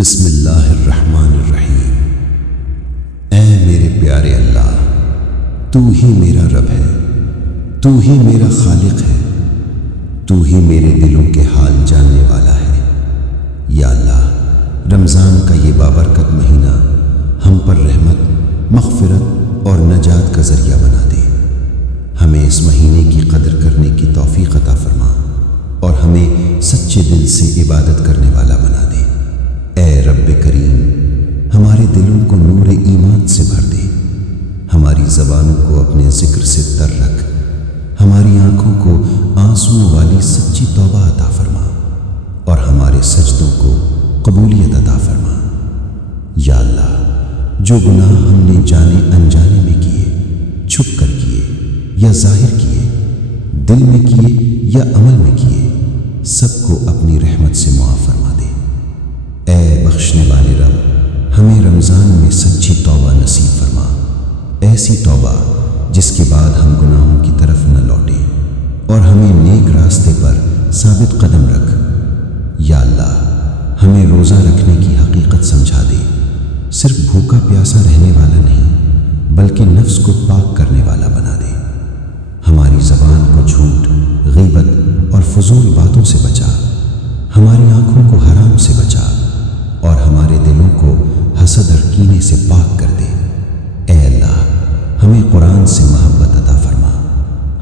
بسم اللہ الرحمن الرحیم۔ اے میرے پیارے اللہ، تو ہی میرا رب ہے، تو ہی میرا خالق ہے، تو ہی میرے دلوں کے حال جاننے والا ہے۔ یا اللہ، رمضان کا یہ بابرکت مہینہ ہم پر رحمت، مغفرت اور نجات کا ذریعہ بنا دے۔ ہمیں اس مہینے کی قدر کرنے کی توفیق عطا فرما اور ہمیں سچے دل سے عبادت کرنے والا بنا دے۔ اے رب کریم، ہمارے دلوں کو نور ایمان سے بھر دے، ہماری زبانوں کو اپنے ذکر سے تر رکھ، ہماری آنکھوں کو آنسوؤں والی سچی توبہ عطا فرما اور ہمارے سجدوں کو قبولیت عطا فرما۔ یا اللہ، جو گناہ ہم نے جانے انجانے میں کیے، چھپ کر کیے یا ظاہر کیے، دل میں کیے یا عمل میں کیے، سب کو اپنی رحمت سے معاف فرما دے۔ اے بخشنے والے رب، ہمیں رمضان میں سچی توبہ نصیب فرما، ایسی توبہ جس کے بعد ہم گناہوں کی طرف نہ لوٹیں اور ہمیں نیک راستے پر ثابت قدم رکھ۔ یا اللہ، ہمیں روزہ رکھنے کی حقیقت سمجھا دے، صرف بھوکا پیاسا رہنے والا نہیں بلکہ نفس کو پاک کرنے والا بنا دے۔ ہماری زبان کو جھوٹ، غیبت اور فضول باتوں سے بچا، ہماری آنکھوں کو حرام سے بچا اور ہمارے دلوں کو حسد اور کینے سے پاک کر دے۔ اے اللہ، ہمیں قرآن سے محبت عطا فرما،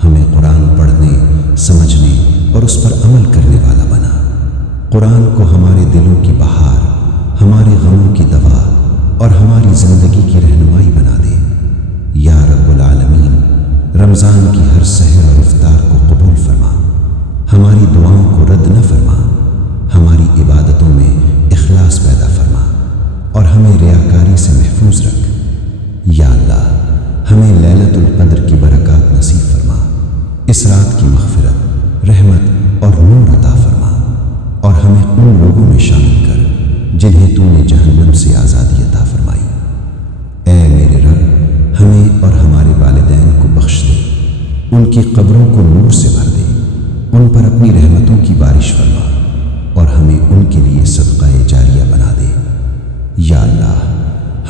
ہمیں قرآن پڑھنے، سمجھنے اور اس پر عمل کرنے والا بنا۔ قرآن کو ہمارے دلوں کی بہار، ہمارے غموں کی دوا اور ہماری زندگی کی رہنمائی بنا دے۔ یا رب العالمین، رمضان کی ہر سحر اور افطار کو قبول فرما، ہماری دعاؤں کو رد نہ فرما، ہماری عبادتوں میں اخلاص پیدا فرما اور ہمیں ریاکاری سے محفوظ رکھ۔ یا اللہ، ہمیں لیلۃ القدر کی برکات نصیب فرما، اس رات کی مغفرت، رحمت اور نور عطا فرما اور ہمیں ان لوگوں میں شامل کر جنہیں تو نے جہنم سے آزادی عطا فرمائی۔ اے میرے رب، ہمیں اور ہمارے والدین کو بخش دے، ان کی قبروں کو نور سے بھر دے، ان پر اپنی رحمتوں کی بارش فرما اور ہمیں ان کے لیے صدقہ جاریہ بنا دے۔ یا اللہ،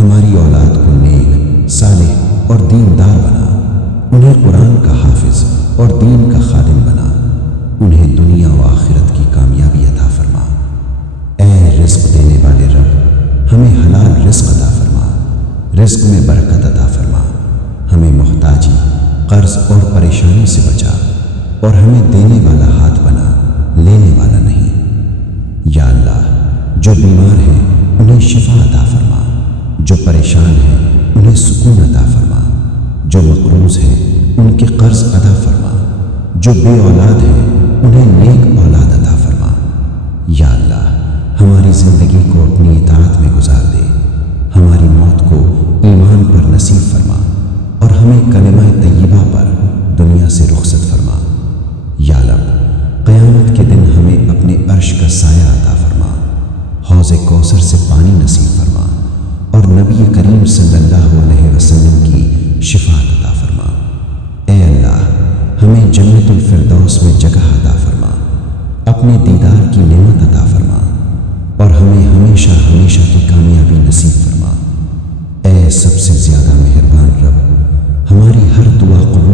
ہماری اولاد کو نیک، صالح اور دیندار بنا، انہیں قرآن کا حافظ اور دین کا خادم بنا، انہیں دنیا و آخرت کی کامیابی عطا فرما۔ اے رزق دینے والے رب، ہمیں حلال رزق عطا فرما، رزق میں برکت عطا فرما، ہمیں محتاجی، قرض اور پریشانی سے بچا اور ہمیں دینے والا ہاتھ بنا، لینے والا نہیں۔ یا اللہ، جو بیمار ہیں انہیں شفا عطا فرما، جو پریشان ہیں انہیں سکون عطا فرما، جو مقروض ہیں ان کے قرض ادا فرما، جو بے اولاد ہیں انہیں نیک اولاد عطا فرما۔ یا اللہ، ہماری زندگی کو اپنی اطاعت میں گزار دے، ہماری موت کو ایمان پر نصیب فرما اور ہمیں کلمہ طیبہ پر دنیا سے رخصت فرما۔ یا رب، قیامت کے دن ہمیں اپنے عرش کا سایہ عطا فرما، حوض کوثر سے پانی نصیب فرما اور نبی کریم صلی اللہ علیہ وسلم کی شفاعت عطا فرما۔ اے اللہ، ہمیں جنت الفردوس میں جگہ عطا فرما، اپنے دیدار کی نعمت عطا فرما اور ہمیں ہمیشہ ہمیشہ کی کامیابی نصیب فرما۔ اے سب سے زیادہ مہربان رب، ہماری ہر دعا قبول